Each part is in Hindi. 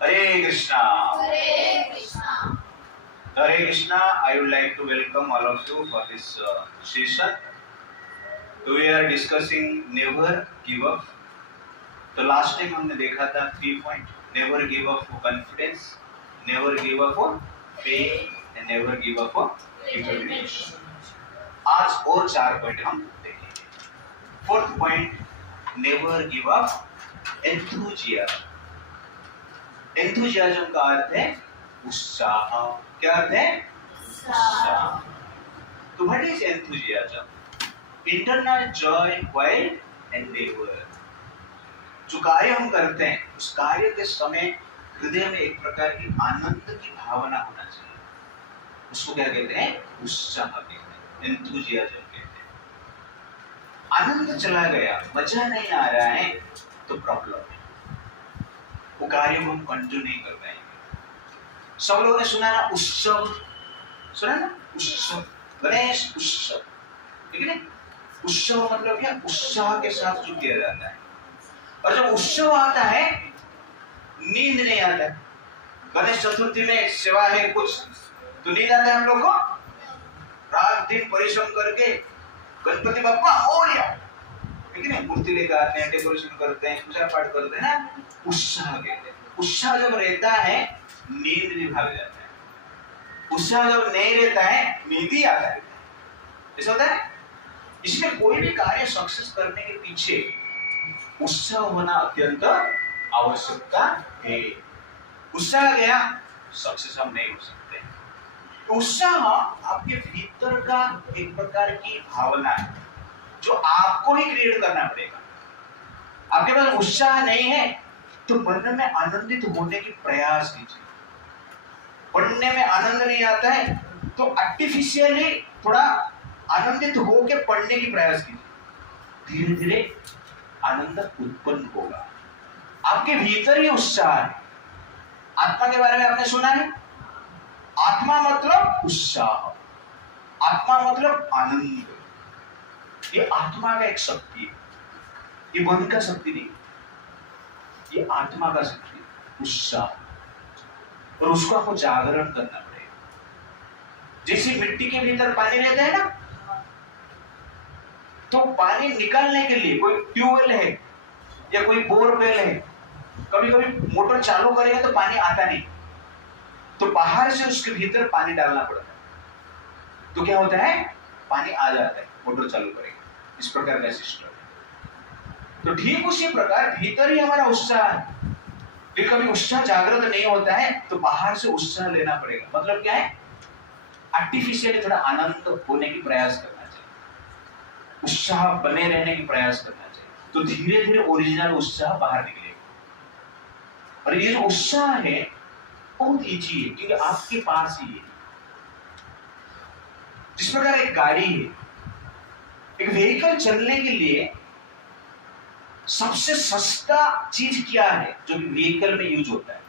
Hare Krishna. Hare Krishna. Hare Krishna. I would like to welcome all of you for this session. We are discussing never give up. तो लास्ट टाइम हमने देखा था 3 point. Never give up for confidence, never give up for faith and never give up for determination. आज और 4 पॉइंट हम देखेंगे. 4th point, never give up enthusiasm. Enthusiasm का अर्थ है उत्साह. क्या अर्थ है? उत्साह. तो what is enthusiasm? Internal Joy while Endeavour. जो कार्य हम करते हैं उस कार्य के समय हृदय में एक प्रकार की आनंद की भावना होना चाहिए. उसको क्या कहते हैं? उत्साह कहते हैं, एंथुजियाज्म कहते हैं. आनंद चला गया, मजा नहीं आ रहा है तो प्रॉब्लम है. वो कार्य को हम कंटिन्यू नहीं कर पाएंगे. सब लोगों ने सुना ना उत्सव, सुना ना उत्सव, गणेश उत्सव, ठीक है. उत्सव मतलब क्या? उत्साह के साथ जो किया जाता है. और जब उत्सव आता है नींद नहीं आता है. गणेश चतुर्थी में सेवा है कुछ तो नींद आता है हम लोग को. रात दिन परिश्रम करके गणपति बप्पा हो गया, ठीक है. मूर्ति लेकर आते हैं, डेकोरेशन करते हैं, पूजा पाठ करते हैं ना. उत्साह कहते हैं. उत्साह जब रहता है नींद भी भाग जाता है. उत्साह जब नहीं रहता है नींद ही आता है. ऐसा होता है. इसमें कोई भी कार्य सक्सेस करने के पीछे उत्साह होना अत्यंत आवश्यकता है. उत्साह गया, सक्सेस हम नहीं हो सकते. उत्साह आपके भीतर का एक प्रकार की भावना है जो आपको ही क्रिएट करना पड़ेगा. आपके पास उत्साह नहीं है तो मन में आनंदित होने की प्रयास कीजिए. पढ़ने में आनंद नहीं आता है तो आर्टिफिशियली थोड़ा आनंदित होकर पढ़ने की प्रयास कीजिए. धीरे धीरे आनंद उत्पन्न होगा. आपके भीतर ही उत्साह है. आत्मा के बारे में आपने सुना है. आत्मा मतलब उत्साह, आत्मा मतलब आनंद. ये आत्मा का एक शक्ति है. ये मन का शक्ति नहीं, ये आत्मा का शक्ति है, उत्साह. और उसको आपको जागरण करना पड़ेगा. जैसे मिट्टी के भीतर पानी रहता है ना, तो पानी निकालने के लिए कोई ट्यूबवेल है या कोई बोरवेल है, कभी कभी मोटर चालू करेगा तो पानी आता नहीं, तो बाहर से उसके भीतर पानी डालना पड़ता है. तो क्या होता है? पानी आ जाता है, मोटर चालू करेगा. इस प्रकार का सिस्टम है. तो ठीक उसी प्रकार भीतर ही हमारा उत्साह है. फिर कभी उत्साह जागृत नहीं होता है तो बाहर से उत्साह लेना पड़ेगा. मतलब क्या है? आर्टिफिशियली थोड़ा आनंद होने की प्रयास करना चाहिए, उत्साह बने रहने की प्रयास करना चाहिए. तो धीरे धीरे ओरिजिनल उत्साह बाहर निकलेगा. और ये जो उत्साह है बहुत इजी है क्योंकि आपके पास ही है. जिस प्रकार एक गाड़ी है, एक व्हीकल चलने के लिए सबसे सस्ता चीज क्या है जो व्हीकल में यूज होता है?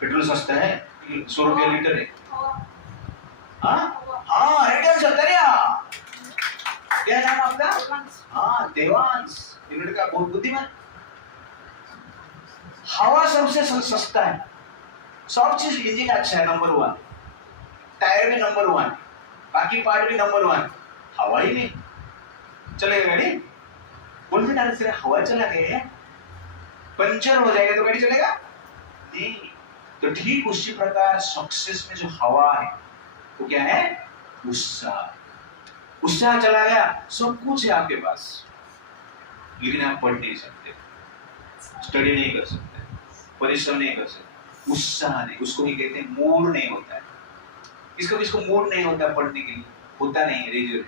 पेट्रोल सस्ता है, 100 रुपया लीटर है. हाँ रेडियम चलता है. क्या नाम आपका? हाँ देवांश. यूनिट का बहुत बुद्धिमान. हवा सबसे सस्ता है. सब चीज इंजन अच्छा है, नंबर 1. टायर भी नंबर 1, बाकी पार्ट भी नंबर 1. हवा ही नहीं चलेगा गाड़ी. बोलते ना सिर्फ हवा चला गया, पंचर हो जाएगा तो गाड़ी चलेगा नहीं. तो ठीक उसी प्रकार सक्सेस में जो हवा है वो क्या है? उत्साह. उत्साह चला गया, सब कुछ है आपके पास, लेकिन आप पढ़ नहीं सकते, स्टडी नहीं कर सकते, परिश्रम नहीं कर सकते. उत्साह नहीं, उसको ही कहते हैं मूड नहीं होता है. किसको मूड नहीं होता पढ़ने के लिए? होता नहीं है, रेडियो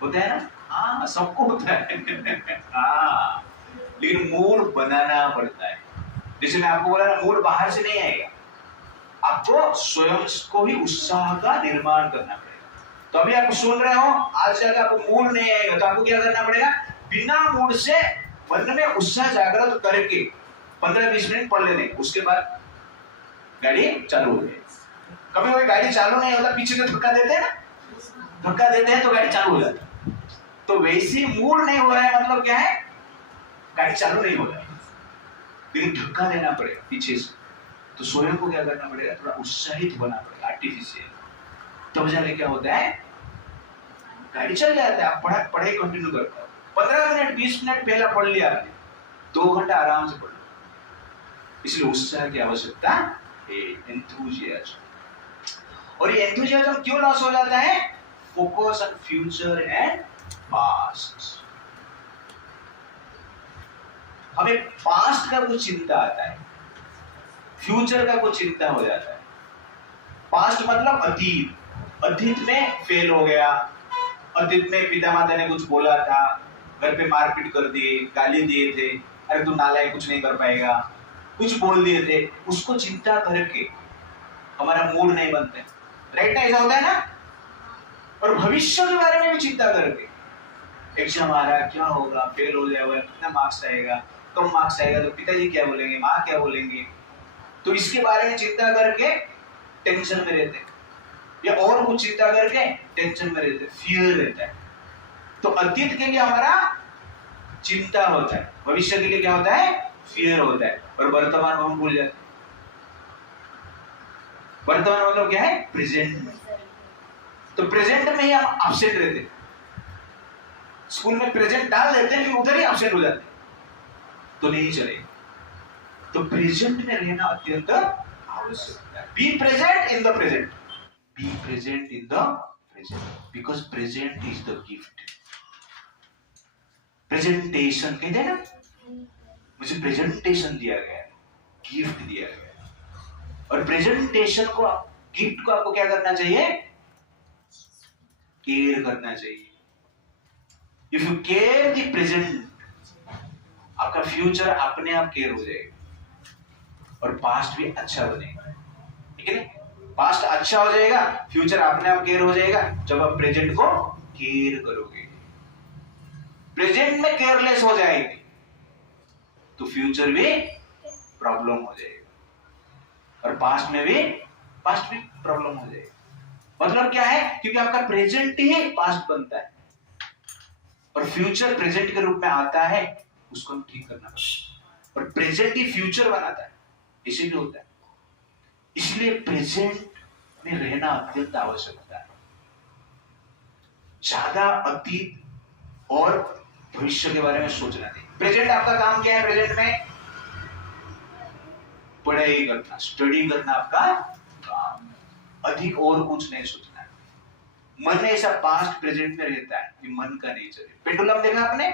होता है ना. हाँ सबको होता है. हाँ लेकिन मूड बनाना पड़ता है. जैसे मैं आपको बोला ना, मूड बाहर से नहीं आएगा, आपको स्वयं को ही उत्साह का निर्माण करना पड़ेगा. तो अभी आप सुन रहे हो, आज जाकर आपको मूड नहीं आएगा तो आपको क्या करना पड़ेगा? बिना मूड से मन में उत्साह जागृत करके 15-20 मिनट पढ़ लेने. उसके बाद गाड़ी चालू हो जाए. कभी कोई गाड़ी चालू नहीं होता, पीछे से धक्का देते हैं ना, धक्का देते हैं तो गाड़ी चालू हो जाती है. तो वैसी मूड नहीं हो रहा है मतलब क्या है? गाड़ी चालू नहीं हो रहा है. लेकिन धक्का देना पड़ेगा पीछे से, तो स्वयं को क्या करना पड़ेगा, थोड़ा उत्साहित होना पड़ेगा आर्टिफिशियल। तब जाके क्या होता है, गाड़ी चल जाता है। आप पढ़ाई कंटिन्यू करते हो, 15 मिनट 20 मिनट पहला पढ़ लिया आपने, 2 घंटा आराम से पढ़ लो। इसलिए उत्साह की आवश्यकता है, एंथुजियाज्म। और ये एंथुजियाज्म क्यों लॉस हो जाता है, focus on future and past. हमें पास्ट का कुछ चिंता आता है, फ्यूचर का कुछ चिंता हो जाता है। पास्ट मतलब अतीत, अतीत में फेल हो गया, अतीत में पिता माता ने कुछ बोला था, घर पे मारपीट कर दिए, गाली दिए थे, अरे तू नालायक कुछ नहीं कर पाएगा, कुछ बोल दिए थे, उसको चिंता करके हमारा मूड नहीं बनता है, राइट ना, ऐसा होता है ना। और भविष्य के बारे में भी चिंता करके, एग्जाम आ रहा है, क्या होगा, फेल हो जाएगा, कितना मार्क्स आएगा, कम मार्क्स आएगा तो पिताजी क्या बोलेंगे, माँ क्या बोलेंगे, तो इसके बारे में चिंता करके टेंशन में रहते हैं, या और कुछ चिंता करके टेंशन में रहते हैं, फियर रहता है। तो अतीत के लिए हमारा चिंता होता है, भविष्य के लिए क्या होता है, फियर होता है, और वर्तमान हम भूल जाते हैं। वर्तमान मतलब क्या है, प्रेजेंट में। तो प्रेजेंट में ही हम अपसेट रहते हैं, स्कूल में प्रेजेंट डाल देते हैं लेकिन उधर ही अपसेट हो जाते हैं, तो नहीं चलेगा। तो प्रेजेंट में रहना अत्यंत आवश्यक है। B present in the present, B present in the present, because present is the gift. Presentation कहते हैं ना, मुझे प्रेजेंटेशन दिया गया है, गिफ्ट दिया गया है। और प्रेजेंटेशन को, गिफ्ट को आपको क्या करना चाहिए, केयर करना चाहिए। If you care the present, आपका फ्यूचर अपने आप केयर हो जाएगा और पास्ट भी अच्छा बनेगा, ठीक है। पास्ट अच्छा हो जाएगा, फ्यूचर अपने आप केयर हो जाएगा जब आप प्रेजेंट को केयर करोगे। प्रेजेंट में केयरलेस हो जाएंगे तो फ्यूचर भी प्रॉब्लम हो जाएगा, और पास्ट भी प्रॉब्लम हो जाएगा। मतलब क्या है, क्योंकि आपका प्रेजेंट ही पास्ट बनता है और फ्यूचर प्रेजेंट के रूप में आता है, उसको हम ठीक करना पड़ता है, और प्रेजेंट ही फ्यूचर बनाता है, इसीलिए होता है। इसलिए प्रेजेंट में रहना अत्यंत आवश्यकता है। ज्यादा अतीत और भविष्य के बारे में सोचना नहीं। प्रेजेंट आपका काम क्या है, प्रेजेंट में पढ़ाई करना, स्टडी करना आपका काम, अधिक और कुछ नहीं सोचना है। मन ऐसा पास्ट प्रेजेंट में रहता है, ये मन का नेचर है। पेंडुलम देखा आपने,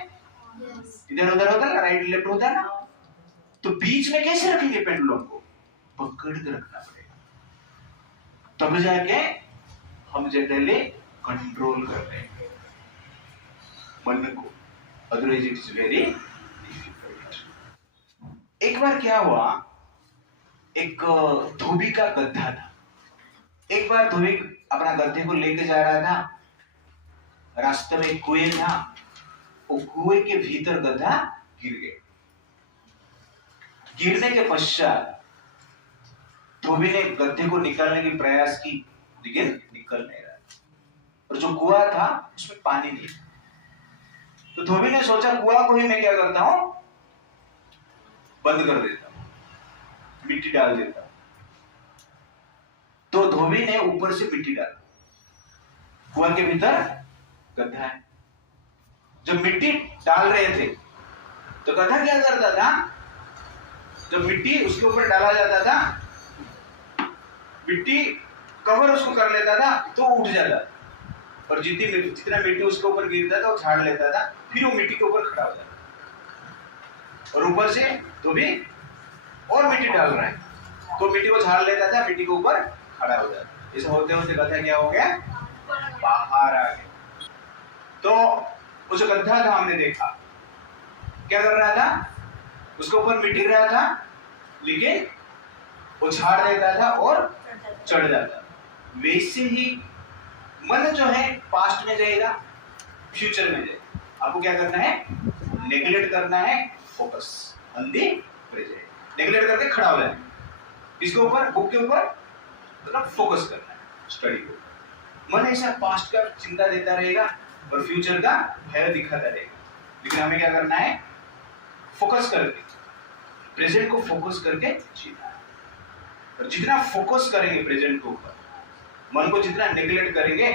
इधर उधर होता है, राइट लेफ्ट होता है ना, तो बीच में कैसे रखेंगे पेंडुलम को, पकड़ के रखना पड़ेगा, तब जाके हम जनरली कंट्रोल कर रहे हैं मन को, otherwise it is very difficult. एक बार क्या हुआ, एक धोबी का गधा था। एक बार धोबी अपना गधे को लेके जा रहा था, रास्ते में एक कुएं था, वो कुएं के भीतर गधा गिर गया। गिरने के पश्चात धोबी ने गधे को निकालने की प्रयास की, लेकिन निकल नहीं रहा, और जो कुआं था उसमें पानी नहीं। तो धोबी ने सोचा कुआं को ही मैं क्या करता हूं, बंद कर देता हूं, मिट्टी डाल देता हूं। तो धोबी ने ऊपर से मिट्टी डाला, कुआं के भीतर गधा है। जब मिट्टी डाल रहे थे तो गधा क्या करता था, जब मिट्टी उसके ऊपर डाला जाता था, मिट्टी कवर उसको कर लेता था तो उठ जाता था, और जितना मिट्टी उसके ऊपर गिरता था वो झाड़ लेता था, फिर वो मिट्टी के ऊपर खड़ा हो जाता, और ऊपर से तो भी और मिट्टी डाल रहा है तो मिट्टी को झाड़ लेता था, मिट्टी के ऊपर खड़ा हो जाता। ऐसे होते होते गधा क्या हो गया, बाहर आ गया। तो वो जो गधा था हमने देखा क्या कर रहा था, उसके ऊपर मिट्टी रहा था, लेकिन वो झाड़ देता था और चढ़ जाता। वैसे ही मन जो है पास्ट में जाएगा, फ्यूचर में जाएगा। आपको क्या करना है, नेग्लेक्ट करना है, focus on the present. Neglect करके खड़ा हो जाए, इसके ऊपर, बुक के ऊपर मतलब फोकस करना है, स्टडी को। मन ऐसा पास्ट का चिंता देता रहेगा और फ्यूचर का भय दिखाता रहेगा, लेकिन हमें क्या करना है, फोकस करके प्रेजेंट को फोकस करके जीना है। और जितना फोकस करेंगे प्रेजेंट के ऊपर, मन को जितना नेग्लेक्ट करेंगे,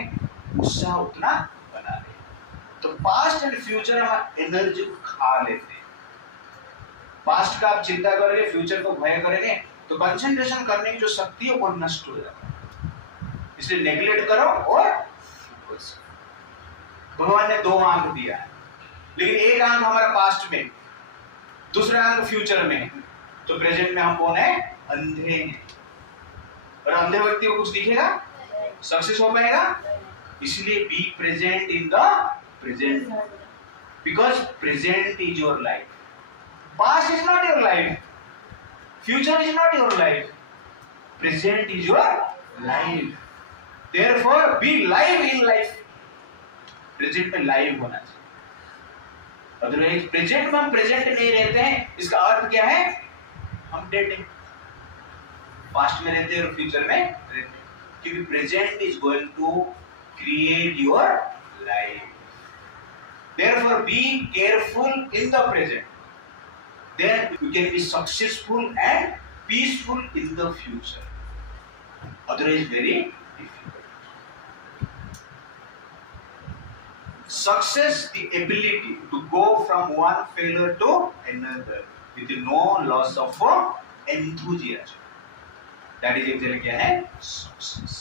उत्साह उतना बना रहेगा। तो पास्ट एंड फ्यूचर हम एनर्जी खा लेते हैं। पास्ट का आप चिंता करेंगे, फ्यूचर को भय करेंगे, तो कंसंट्रेशन करने की जो शक्ति है वो नष्ट हो जाती है। इसलिए नेग्लेक्ट करो और फोकस करो। भगवान ने 2 आंख दिया है, लेकिन एक आंख हमारा पास्ट में, दूसरा आंख फ्यूचर में, तो प्रेजेंट में हम कौन है? अंधे हैं। और अंधे व्यक्ति को कुछ दिखेगा? सक्सेस हो पाएगा? इसलिए be present in the present, because present is your life. Past is not your life, future is not your life, present is your life. Therefore be live in life. Present में लाइव होना चाहिए। अदरवाइज प्रेजेंट में हम प्रेजेंट नहीं रहते हैं, इसका अर्थ क्या है? हम डेड हैं। पास्ट में रहते हैं और फ्यूचर में रहते हैं, क्योंकि present is going to create your life. Therefore be careful in the present, then you can be successful and peaceful in the future. Otherwise very difficult. Success, the ability to go from one failure to another with no loss of enthusiasm. That is actually क्या है? Success.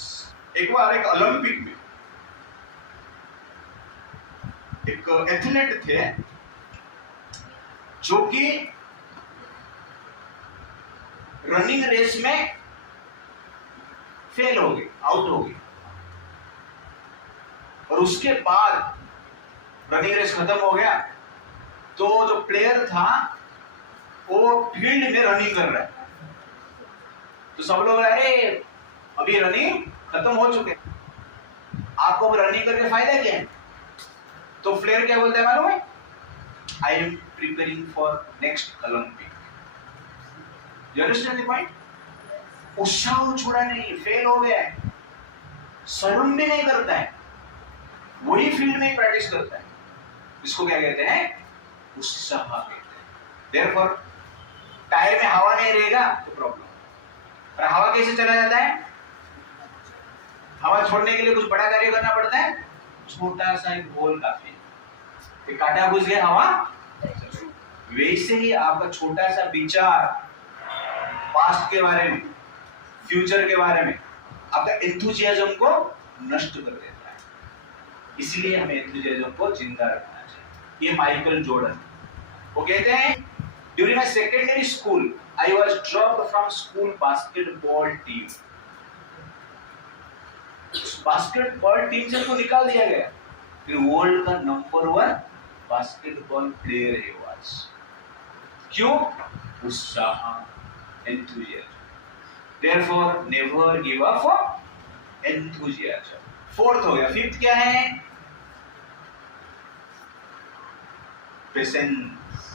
एक बार एक ओलंपिक में एक एथलीट थे जो कि रनिंग रेस में फेल हो गए, आउट हो गए। और उसके बाद रनिंग रेस खत्म हो गया, तो जो प्लेयर था वो फील्ड में रनिंग कर रहा है। तो सब लोग अरे अभी रनिंग खत्म हो चुके, आपको रनिंग करके फायदा क्या है? तो प्लेयर क्या बोलता है मालूम है? I am preparing for next Olympic. You understand the point? उत्साह छोड़ा नहीं, फेल हो गया है, शर्म भी नहीं करता है, वही फील्ड में प्रैक्टिस करता है। इसको क्या कहते हैं? उत्साह कहते हैं। Therefore, टायर में हवा नहीं रहेगा तो प्रॉब्लम। और हवा कैसे चला जाता है? हवा छोड़ने के लिए कुछ बड़ा कार्य करना पड़ता है, छोटा सा एक होल काफी है। एक कांटा घुस गया, हवा। वैसे ही आपका छोटा सा विचार पास्ट के बारे में, फ्यूचर के बारे में, आपका एंथुसियाज्म को नष्ट कर देता है। इसलिए हमें एंथुसियाज्म को जिंदा रखना चाहिए। ये माइकल जॉर्डन वो कहते हैं, during my secondary school I was dropped from school basketball team. Basketball team से उनको निकाल दिया गया, फिर वर्ल्ड का नंबर 1 बास्केटबॉल प्लेयर है आज। क्यों? उत्साह, enthusiasm. Therefore, never give up enthusiasm. 4th हो गया। 5th क्या है? Patience.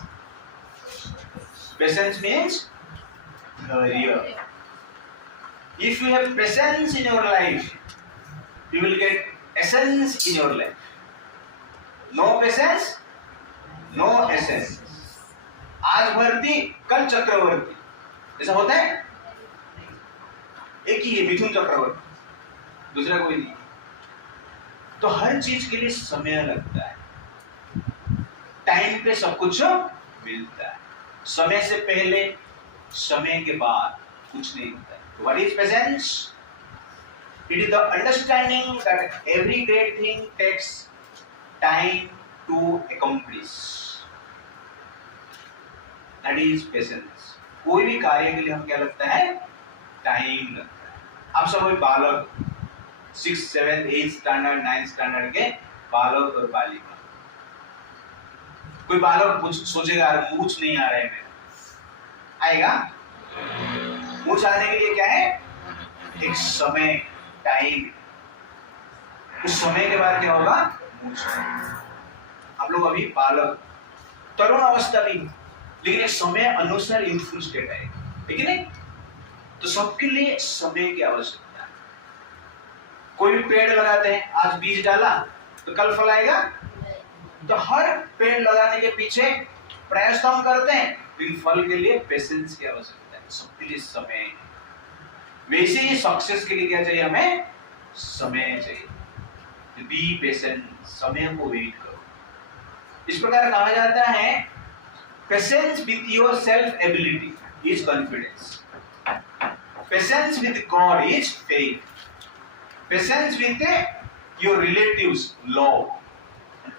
Patience means धैर्य. If you have patience in your life, you will get essence in your life. No patience, no essence. आज भर्ती, कल चक्रवर्ती, ऐसा होता है? एक ही है मिथुन चक्रवर्ती, दूसरा कोई नहीं। तो हर चीज के लिए समय लगता है, टाइम पे सब कुछ मिलता है। समय से पहले, समय के बाद कुछ नहीं होता है। What is presence? It is the understanding that every great thing takes time to accomplish. That is patience. कोई भी कार्य के लिए हम क्या लगता है? टाइम लगता है। आप सब वही बालक, 6th, 7th, 8th standard, 9th standard के बालक और बालिका। कोई बालक कुछ सोचेगा, मूछ नहीं आ रहा है मेरा, आएगा? मूछ आने के लिए क्या है? एक समय, टाइम। उस समय के बाद क्या होगा? मूछ। हम लोग अभी बालक, तरुण अवस्था भी, लेकिन एक समय अनुसार यूथफुल स्टेट है, ठीक है नहीं? तो सबके लिए समय की आवश्यकता है। कोई भी पेड़ लगाते हैं, आज बीज डाला तो कल फल आएगा? तो हर पेड़ लगाने के पीछे प्रयास तो हम करते हैं, लेकिन फल के लिए पेशेंस की आवश्यकता है, सबके लिए समय है। वैसे ही सक्सेस के लिए क्या चाहिए, हमें समय चाहिए। बी पेशेंट, समय को वेट करो। इस प्रकार कहा जाता है patience with your self ability is confidence, patience with God is faith, patience with your relatives love,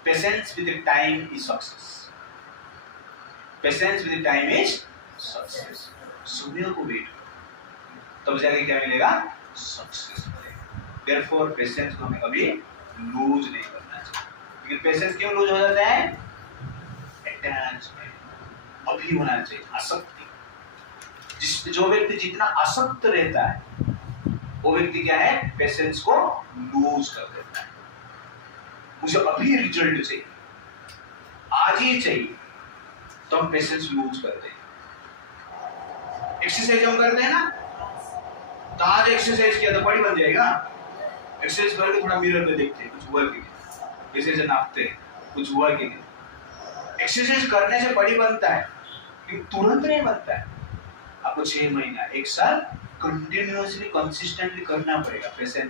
patience with time is success. Patience with time is success. समय को वेट करो तब जाके क्या मिलेगा, सक्सेस मिलेगा। देयरफॉर पेशेंस को हमें कभी लूज नहीं करना चाहिए। लेकिन पेशेंस क्यों लूज हो जाता है, अटैचमेंट अभी होना चाहिए, आसक्ति। जो व्यक्ति जितना आसक्त रहता है वो व्यक्ति क्या है, पेशेंस को लूज कर देता है। मुझे अभी रिजल्ट चाहिए, आज ही चाहिए, तो हम पेशेंस लूज करते हैं। एक्सरसाइज हम करते हैं ना, तो आज एक्सरसाइज किया तो बॉडी बन जाएगा। एक्सरसाइज करके थोड़ा मिरर में देखते हैं कुछ हुआ कि नहीं, जैसे नापते हैं कुछ हुआ कि नहीं। एक्सरसाइज करने से बॉडी बनता है लेकिन तुरंत नहीं बनता है। आपको 6 महीना 1 साल कंटिन्यूअसली कंसिस्टेंटली करना पड़ेगा। पेशेंस,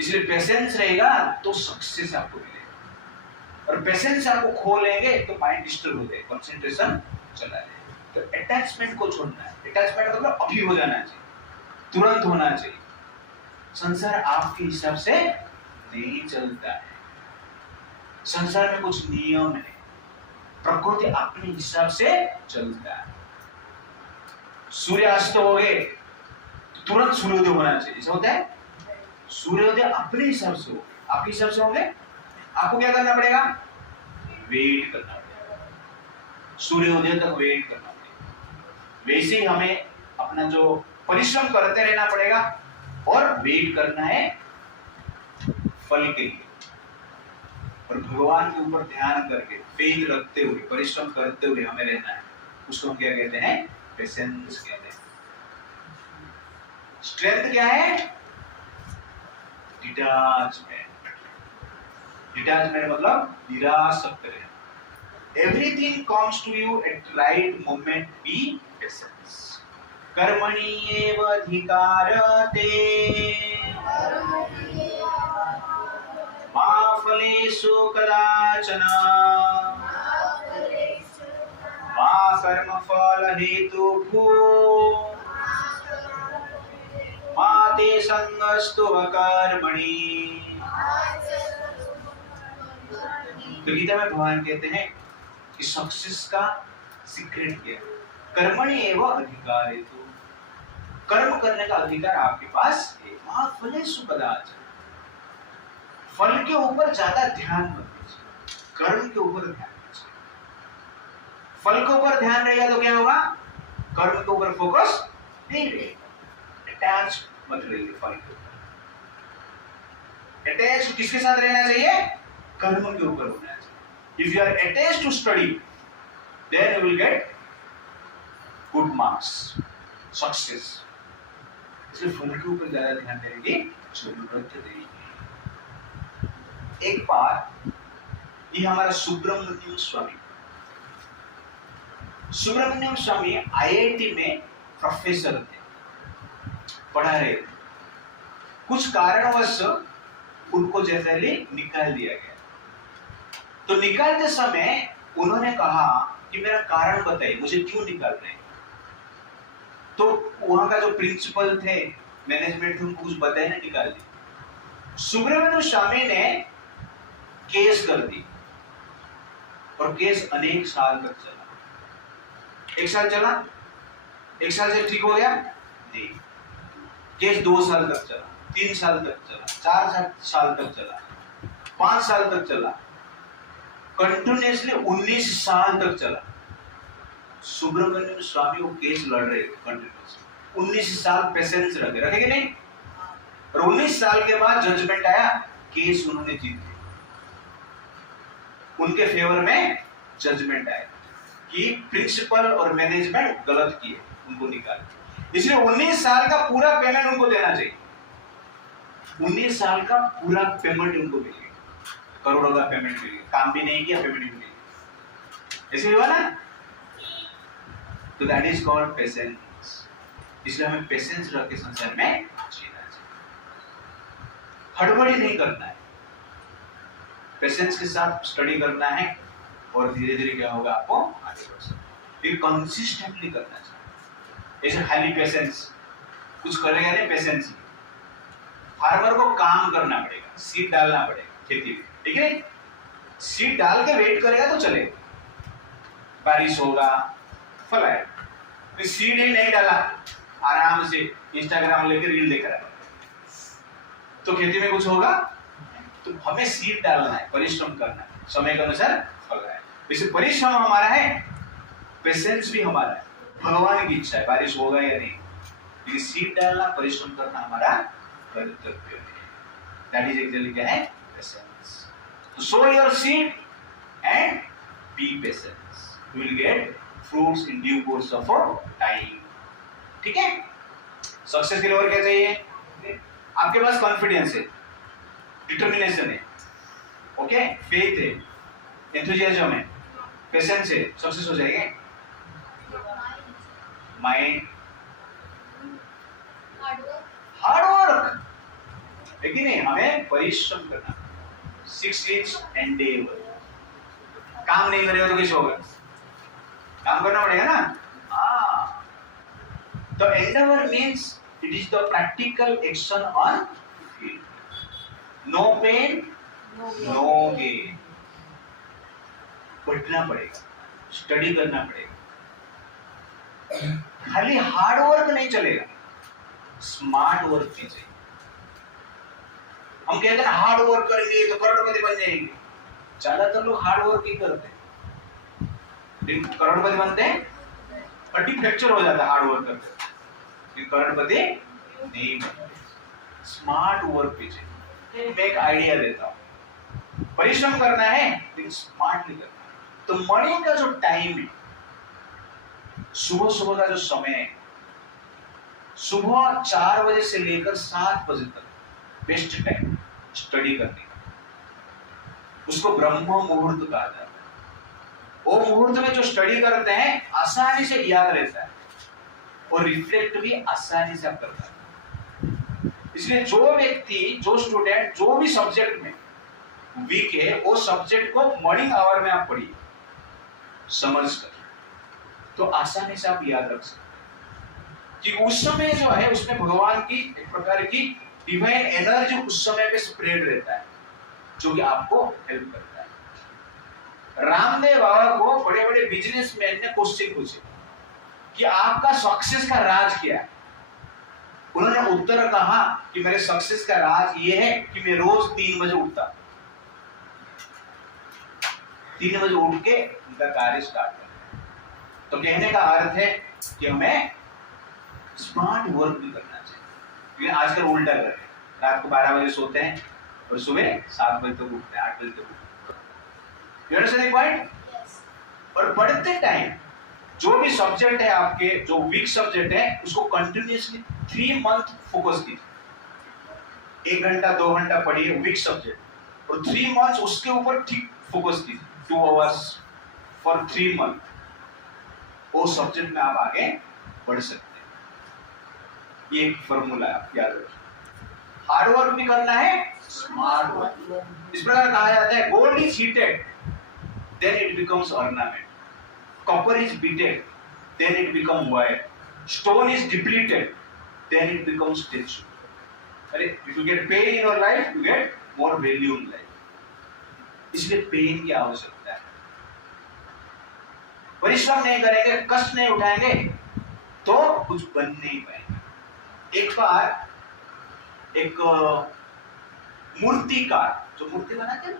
इसलिए पेशेंस रहेगा तो सक्सेस आपको मिलेगा। और पेशेंस आपको खो लेंगे तो माइंड डिस्टर्ब हो जाएगा, कंसंट्रेशन चला जाएगा। तो अटैचमेंट को छोड़ना है। अटैचमेंट मतलब अभी हो जाना चाहिए, तुरंत होना चाहिए। संसार आपके हिसाब से नहीं चलता है, संसार में कुछ नियम है, प्रकृति अपने हिसाब से चलता है। सूर्यास्त हो गए तो तुरंत सूर्योदय होना चाहिए, ऐसा होता है। सूर्योदय अपने हिसाब से हो, आपके हिसाब से होंगे, आपको क्या करना पड़ेगा, वेट करना पड़ेगा, सूर्योदय तक वेट करना पड़ेगा। वैसे ही हमें अपना जो परिश्रम करते रहना पड़ेगा और वेट करना है फल के लिए। और भगवान के ऊपर ध्यान करके फेथ रखते हुए परिश्रम करते हुए हमें रहना है। उसको हम क्या कहते हैं, पेशेंस कहते हैं। स्ट्रेंथ क्या है, डिटैचमेंट। डिटैचमेंट मतलब निरासक्त रहना। Everything comes to you at right moment, be patience. कर्मणि एव अधिकारते मा फलेषु कदाचन मा कर्मफल हेतुभूः मा ते संगस्तु अकर्मणि। तो गीता में भगवान कहते हैं कि सक्सेस का सीक्रेट क्या है, कर्मणि एव अधिकारेतु। कर्म करने का अधिकार आपके पास है। मा फलेषु कदाचन, फल के ऊपर ज्यादा ध्यान मत दीजिए, कर्म के ऊपर ध्यान दीजिए। फल के ऊपर ध्यान रहेगा तो क्या होगा, कर्म के ऊपर फोकस नहीं रहेगा। अटैच मत रहिए फल के ऊपर। अटैच किसके साथ रहना चाहिए, कर्म के ऊपर होना चाहिए। If you are attached to study then you will get good marks, success. इसलिए फल के ऊपर ज्यादा ध्यान देने की जरूरत नहीं है। एक बार ये हमारा सुब्रमण्यम स्वामी आईआईटी में प्रोफेसर थे, पढ़ा रहे थे। कुछ कारणवश उनको जनरली निकाल दिया गया। तो निकालते समय उन्होंने कहा कि मेरा कारण बताइए, मुझे क्यों निकाल रहे हैं। तो वहां का जो प्रिंसिपल थे, मैनेजमेंट थे, उनको कुछ बताया ना, निकाल दिया। सुब्रमण्यम स्वामी ने केस कर दी और केस अनेक साल तक चला। 1 साल चला, 1 साल से ठीक हो गया नहीं, केस 2 साल तक चला, 3 साल तक चला, 4 साल तक चला, 5 साल तक चला, कंटिन्यूअसली 19 साल तक चला। सुब्रमण्यम स्वामी वो केस लड़ रहे थे कंटिन्यूअसली, 19 साल पेशेंस रखे कि नहीं। और 19 साल के बाद जजमेंट आया, केस उन्होंने जीत लिया। उनके फेवर में जजमेंट आया कि प्रिंसिपल और मैनेजमेंट गलत किए, उनको निकाल। इसलिए 19 साल का पूरा पेमेंट उनको देना चाहिए। 19 साल का पूरा पेमेंट उनको मिलेगा, करोड़ों का पेमेंट मिलेगा। काम भी नहीं किया, पेमेंट भी मिलेगा। ऐसे हुआ ना। तो दैट इज कॉल्ड पेशेंस। इसलिए हमें पेशेंस रख के संसार में जीना चाहिए, हड़बड़ी नहीं करना है, पेशेंस के साथ स्टडी करना है और धीरे धीरे क्या होगा, आपको आगे बढ़ सकते। ये कंसिस्टेंटली करना चाहिए। ऐसे खाली पेशेंस कुछ करेगा नहीं, पेशेंस फार्मर को काम करना पड़ेगा, सीड डालना पड़ेगा खेती में, ठीक है। सीड डाल के वेट करेगा तो चलेगा, बारिश होगा, फल आएगा। सीड ही नहीं डाला, आराम से इंस्टाग्राम लेके रील देख रहा है, तो खेती में कुछ होगा? तो हमें सीड डालना है, परिश्रम करना है, समय के अनुसार फल आए। इसे परिश्रम हमारा है, पेशेंस भी हमारा है, भगवान की इच्छा है बारिश होगा या नहीं, लेकिन सीड डालना, परिश्रम करना हमारा कर्तव्य है। दैट इज एक्चुअली क्या है, पेशेंस। तो so your seed and B patience, you will gate fruits in due course of time, ठीक है। सक्सेस के लिए और क्या चाहिए? आपके पास कॉन्फिडेंस है, डिटर्मिनेशन है, ओके, फेथ है, एंथुसियाज्म है, पेशेंस है, सक्सेस हो जाएंगे। माइंड, हार्ड वर्क है कि नहीं, हमें परिश्रम करना, 6 weeks एंडेवर। काम नहीं करेगा तो कैसे होगा? काम करना पड़ेगा ना। हाँ, तो endeavour means it is the practical action on field, no pain no gain. पढ़ना पड़ेगा, स्टडी करना पड़ेगा, खाली हार्ड वर्क नहीं चलेगा, स्मार्ट वर्क भी चाहिए। हम कहते हैं हार्ड वर्क करेंगे तो करोड़पति बन जाएंगे, ज्यादातर लोग हार्ड वर्क ही करते हैं, लेकिन करोड़पति बनते हैं, हड्डी फ्रैक्चर हो जाता है हार्ड वर्क करते, लेकिन करोड़पति नहीं बनते। स्मार्ट वर्क भी चाहिए। मैं एक आइडिया देता हूँ, परिश्रम करना है लेकिन स्मार्टली करना है। तो मॉर्निंग का जो टाइम है, सुबह सुबह का जो समय है, सुबह 4 बजे से लेकर 7 बजे तक बेस्ट टाइम स्टडी करने का, उसको ब्रह्म मुहूर्त कहा जाता है। वो मुहूर्त में जो स्टडी करते हैं आसानी से याद रहता है और रिफ्लेक्ट भी आसानी से करता है। इसलिए जो व्यक्ति, जो स्टूडेंट जो भी सब्जेक्ट में वीक है, वो सब्जेक्ट को मॉर्निंग आवर में आप पढ़िए समझ कर, तो आसानी से आप याद रख सकते हैं कि उस समय जो है उसमें भगवान की एक प्रकार की डिवाइन एनर्जी उस समय पे स्प्रेड रहता है, जो कि आपको हेल्प करता है। रामदेव बाबा को बड़े बड़े बिजनेसमैन ने क्वेश्चन पूछे कि आपका सक्सेस का राज क्या है? उन्होंने उत्तर कहा कि मेरे सक्सेस का राज ये है कि मैं रोज 3 बजे उठता, 3 बजे उठ के उनका कार्य स्टार्ट करता। तो कहने का अर्थ है कि हमें स्मार्ट वर्क भी करना चाहिए, लेकिन आजकल उल्टा कर रहे हैं, रात को 12 बजे सोते हैं और सुबह 7 बजे तक उठते हैं, 8 बजे तक उठते हैं। You understand the point? और पढ़ते टाइम जो भी सब्जेक्ट है आपके, जो वीक सब्जेक्ट है, उसको कंटिन्यूअसली 3 मंथ फोकस कीजिए। 1 घंटा 2 घंटा पढ़िए वीक सब्जेक्ट, और 3 मंथ्स उसके ऊपर ठीक फोकस कीजिए, 2 आवर्स फॉर 3 मंथ। वो सब्जेक्ट में आप आगे बढ़ सकते हैं। ये एक फॉर्मूला है, आप याद रखिए। हार्ड वर्क भी करना है, स्मार्ट वर्क। इस प्रकार कहा जाता है, gold is heated then it becomes ornament, copper is beaten then it becomes wire, stone is depleted then it becomes statue. If you get pain in your life, you get more value in life. इसलिए पेन की आवश्यकता है। परिश्रम नहीं करेंगे, कष्ट नहीं उठाएंगे तो कुछ बन नहीं पाएंगे। एक बार एक मूर्तिकार जो मूर्ति बनाते हैं,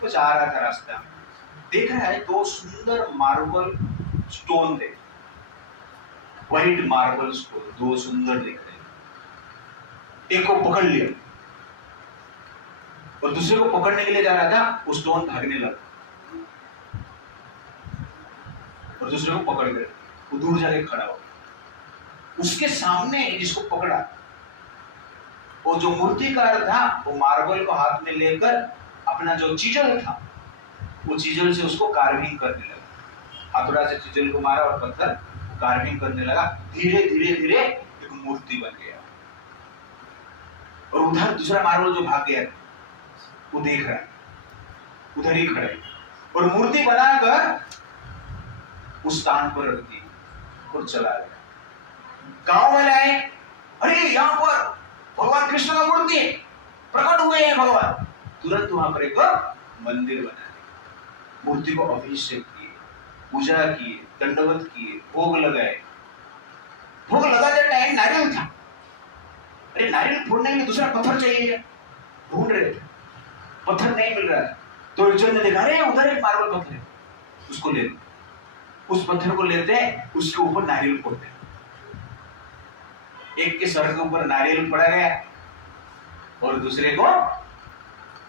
कुछ आ रहा था रास्ता में, देख रहा है 2 सुंदर मार्बल स्टोन थे, व्हाइट मार्बल स्टोन, 2 सुंदर दिख रहे। एक को पकड़ लिया और दूसरे को पकड़ने के लिए जा रहा था, वो स्टोन भागने लगा और दूसरे को पकड़ गए, वो दूर जाके खड़ा हो। उसके सामने जिसको पकड़ा, वो जो मूर्तिकार था, वो मार्बल को हाथ में लेकर अपना जो चीजल था, वो चीजल से उसको कार्विंग करने लगा। हथौड़ा से चिजल को मारा और पत्थर कार्विंग करने लगा। धीरे धीरे धीरे एक मूर्ति बन गया। और उधर दूसरा मार्बल जो भाग गया वो देख रहा है, उधर ही खड़े और मूर्ति बनाकर उस स्थान पर रख दी और चला गया। गांव वाले आए, अरे यहाँ पर भगवान कृष्ण का मूर्ति है, प्रकट हुए हैं भगवान। तुरंत वहां पर एक मंदिर बना दिया, मूर्ति को अभिषेक किए, पूजा किए, दंडवत किए, भोग लगाए। भोग लगाते टाइम नारियल था, अरे नारियल फोड़ने के लिए दूसरा पत्थर चाहिए, ढूंढ रहे थे, पत्थर नहीं मिल रहा है। तो एक जन ने देखा, अरे उधर एक मार्बल पत्थर है, उसको ले लो। उस पत्थर को लेते हैं, उसके ऊपर नारियल फोड़ते हैं। एक के सर के ऊपर नारियल पड़ा गया और दूसरे को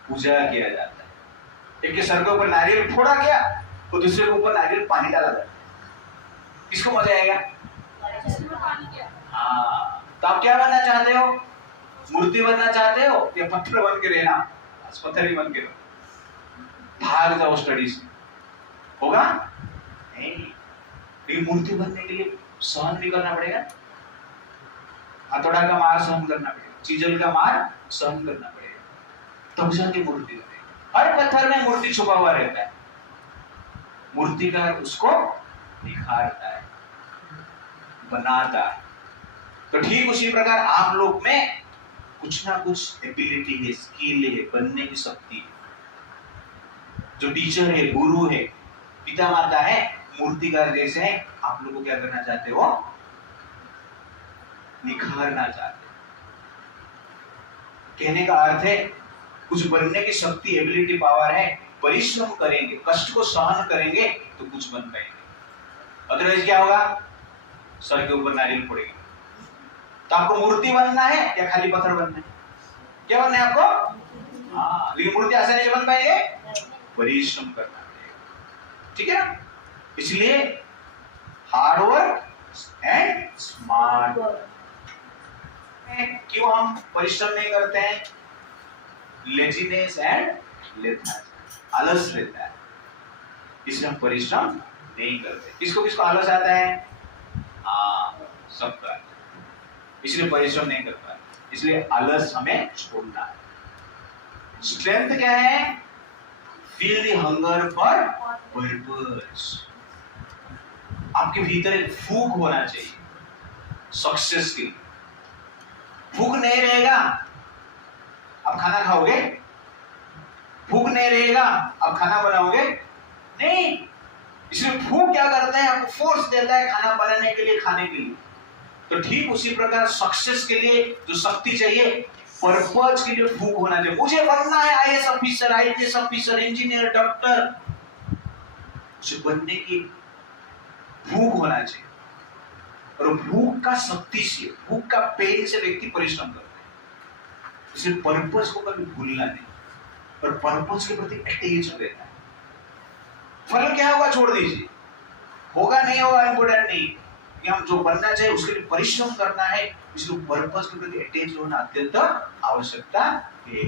पूजा किया जाता है। एक के सर के ऊपर नारियल फोड़ा गया और दूसरे के ऊपर नारियल पानी डाला जाता है। किसको मजा आएगा? हाँ, तो आप क्या बनना चाहते हो? मूर्ति बनना चाहते हो या पत्थर बन के रहना? पत्थर ही बन के रहो, भाग जाओ स्टडी से, होगा नहीं। लेकिन मूर्ति बनने के लिए सहन भी करना पड़ेगा, हथौड़ा का मार सहन करना पड़ेगा, चीजल का मार सहन करना पड़ेगा, तब जाके मूर्ति बनेगी। हर पत्थर में मूर्ति छुपा हुआ रहता है, मूर्तिकार उसको निखारता है, बनाता है। तो ठीक उसी प्रकार आप लोग में कुछ ना कुछ एबिलिटी है, स्किल है, बनने की शक्ति है। जो टीचर है, गुरु है, पिता माता है, मूर्तिकार जैसे हैं, आप लोग को क्या करना चाहते हो? निखारना चाहते हो। कहने का अर्थ है कुछ बनने की शक्ति, एबिलिटी, पावर है, परिश्रम करेंगे, कष्ट को सहन करेंगे तो कुछ बन पाएंगे। अदरवाइज क्या होगा? सर के ऊपर नारियल पड़ेगा। तो आपको मूर्ति बनना है या खाली पत्थर बनना है? क्या बनना है आपको? हाँ, लेकिन मूर्ति आसानी से बन पाएंगे? परिश्रम करना पड़ेगा, ठीक है ना? इसलिए hard work and smart work. क्यों हम परिश्रम नहीं करते हैं? लेजीनेस एंड लेथार्जी, आलस रहता है, इसलिए हम परिश्रम नहीं करते। किसको किसको आलस आता है? हाँ, सबका, इसलिए परिश्रम नहीं कर पाते। इसलिए आलस हमें छोड़ना है। स्ट्रेंथ क्या है? Feel the hunger for purpose. आपके भीतर एक भूख होना चाहिए सक्सेस की। भूख नहीं रहेगा आप खाना खाओगे? भूख नहीं रहेगा आप खाना बनाओगे? नहीं। इसलिए भूख क्या करता है? आपको फोर्स देता है खाना बनाने के लिए, खाने के लिए। तो ठीक उसी प्रकार सक्सेस के लिए जो शक्ति चाहिए, पर्पस के लिए भूख होना चाहिए। मुझे बनना है IAS officer, IPS officer, engineer, doctor, मुझे बनने की भूख होना चाहिए। और भूख का शक्ति से, भूख का पेन से व्यक्ति परिश्रम करता है। इसलिए पर्पस को कभी भूलना नहीं और पर्पस के प्रति अटैच रहना है। फल क्या होगा छोड़ दीजिए, होगा नहीं होगा इंपोर्टेंट नहीं, कि हम जो बनना चाहिए उसके लिए परिश्रम करना है। इसलिए पर्पस के प्रति अटैच होना अत्यंत आवश्यकता है।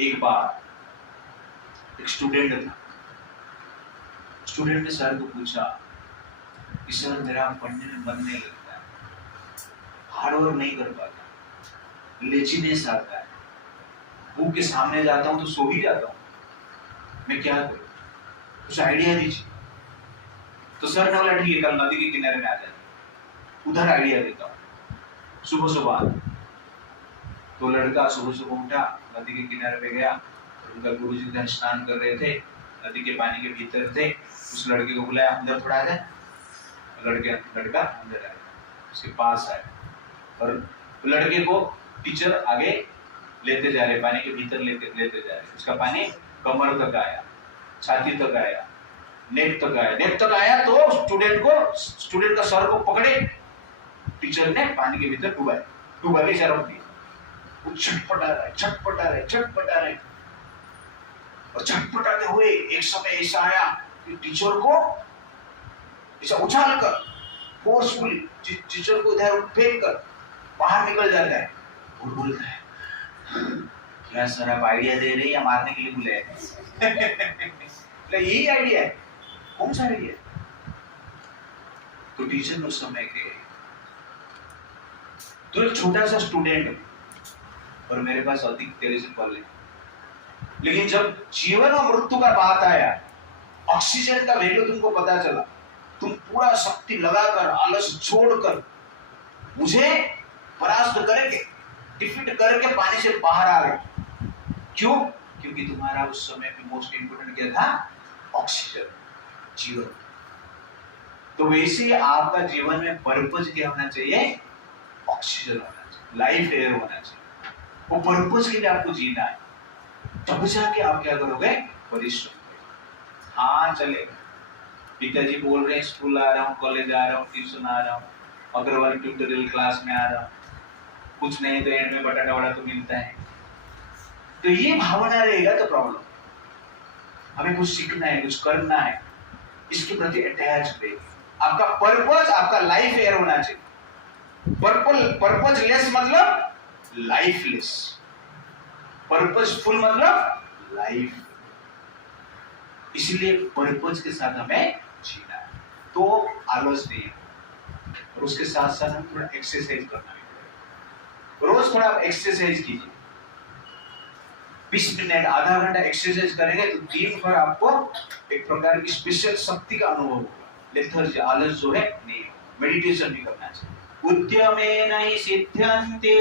एक बार एक स्टूडेंट था, स्टूडेंट ने सर को पूछा कि सर मेरा पढ़ने में मन नहीं लगता है, हार्ड वर्क नहीं कर पाता, लेजीनेस आता है, बुक के सामने जाता हूँ तो सो ही जाता हूँ, मैं क्या करूँ, कुछ आइडिया दीजिए। तो सर ने बोला ठीक है, कल नदी के किनारे में आ जाए, उधर आइडिया देता हूँ। सुबह सुबह तो लड़का सुबह सुबह उठा, नदी के किनारे पे गया, उनका गुरुजी उधर स्नान कर रहे थे, नदी के पानी के भीतर थे। उस लड़के को बुलाया, अंदर थोड़ा आ जाए। लड़का अंदर आया, उसके पास आया और लड़के को टीचर आगे लेते जा रहे, पानी के भीतर लेते जा रहे। उसका पानी कमर तक आया, छाती तक आया, नेक तक आया। नेक तक आया तो स्टूडेंट का सर को पकड़े टीचर ने पानी के भीतर डुबा के इशारा दिया। वो छटपटा रहे और छटपटाते हुए एक समय ऐसा आया कि टीचर को ऐसा उछाल कर फोर्सफुली टीचर को इधर फेंक कर बाहर निकल जाता है और बोलता है, क्या सर आप आइडिया दे रहे हैं या मारने के लिए बुलाए? यही आइडिया है। कौन सा रही है? तो टीचर ने उस समय के तो एक छोटा सा स्टूडेंट है और मेरे पास अधिक तेरे से पल है, लेकिन जब जीवन और मृत्यु का बात आया, ऑक्सीजन का वैल्यू तुमको पता चला, तुम पूरा शक्ति लगाकर आलस छोड़कर मुझे परास्त करके डिफीट करके पानी से बाहर आ गए। क्यों? क्योंकि तुम्हारा उस समय पे मोस्ट इंपोर्टेंट क्या था? ऑक्सीजन, जीवन। तो वैसे ही आपका जीवन में पर्पस क्या होना चाहिए? ऑक्सीजन होना चाहिए, लाइफ एयर होना चाहिए। वो पर्पस के लिए आपको जीना है, तब जाके आप क्या करोगे? परिश्रम करोगे। हाँ चलेगा, पिताजी बोल रहे हैं स्कूल आ रहा हूँ, कॉलेज आ रहा हूँ, ट्यूशन आ रहा हूँ, अग्रवाल ट्यूटोरियल क्लास में आ रहा हूँ, कुछ नहीं तो एंड में बटाटा वड़ा तो मिलता है। तो ये भावना रहेगा तो प्रॉब्लम। हमें कुछ सीखना है, कुछ करना है, इसके प्रति अटैच रहे। आपका पर्पस, आपका लाइफ एयर होना चाहिए। पर्पस लेस मतलब लाइफलेस, पर्पसफुल मतलब लाइफ। इसलिए पर्पस के साथ हमें जीना है, तो आलस नहीं है। और उसके साथ साथ हम थोड़ा एक्सरसाइज करना है। रोज थोड़ा एक्सरसाइज कीजिए, 20 मिनट आधा घंटा एक्सरसाइज करेंगे तो दिन भर आपको एक प्रकार की स्पेशल शक्ति का अनुभव होगा। लेथर्जी, आलस जो है नहीं, मेडिटेशन भी करना चाहिए। उद्यमेन हि सिद्ध्यन्ति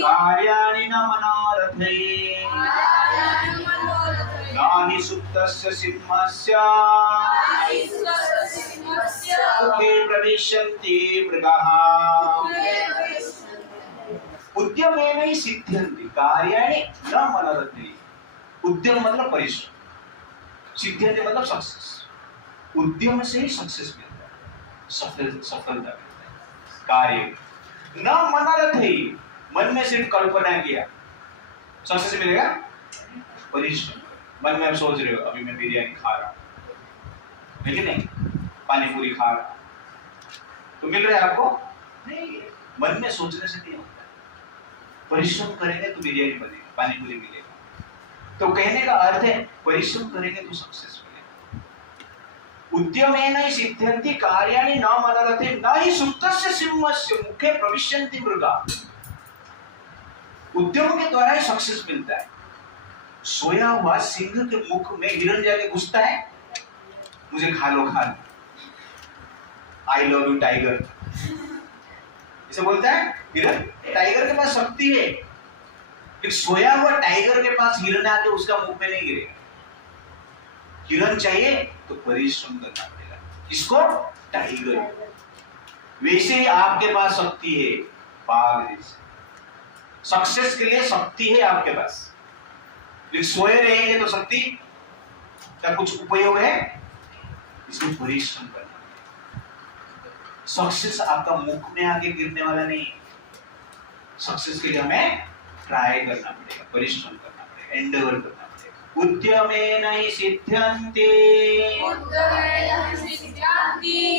कार्याणि न मनोरथैः नानि सुप्तस्य सिंहस्य मुखे प्रविशन्ति मृगाः। उद्यमेन हि सिद्ध्यन्ति कार्याणि न मनोरथैः। उद्यम मतलब परिश्रम, सिद्ध्यन्ति मतलब सक्सेस। उद्यम से ही सक्सेस मिलता है, सफलता मिलता है। कार्य न मनोरथैः, मन में सिर्फ कल्पना किया सक्सेस मिलेगा? परिश्रम। मन में आप सोच रहे हो अभी मैं बिरयानी खा रहा हूं, लेकिन नहीं, पानी पूरी खा रहा हूं, तो मिल रहा है आपको? नहीं, मन में सोचने से नहीं होता है। परिश्रम करेंगे तो बिरयानी बनेगी, पानी पूरी मिलेगा। तो कहने का अर्थ है परिश्रम करेंगे तो सक्सेस मिलेगा। उद्यमेन हि सिद्ध्यन्ति कार्याणि न मनोरथैः न हि सुप्तस्य सिंहस्य मुखे प्रविशन्ति मृगाः। उद्यम के द्वारा ही सक्सेस मिलता है। सोया हुआ सिंह के मुख में हिरन जाके घुसता है, मुझे खा लो खा लो, आई लव यू टाइगर, इसे बोलता है हिरन। टाइगर के पास शक्ति है, लेकिन सोया हुआ टाइगर के पास हिरन आके उसका मुख में नहीं गिरेगा। हिरन चाहिए तो परिश्रम करना पड़ेगा। इसको टाइगर। वैसे ही आपके पास शक्ति है, बाघ जैसे। सक्सेस के लिए शक्ति है आपके पास, लेकिन सोए रहेंगे तो शक्ति का कुछ उपयोग है? इसमें परिश्रम करना पड़ेगा। सक्सेस आपका मुख में आके गिरने वाला नहीं। सक्सेस के लिए हमें ट्राई करना पड़ेगा, परिश्रम करना पड़ेगा, एंडेवर करना पड़ेगा। उद्यमेन हि सिद्ध्यन्ति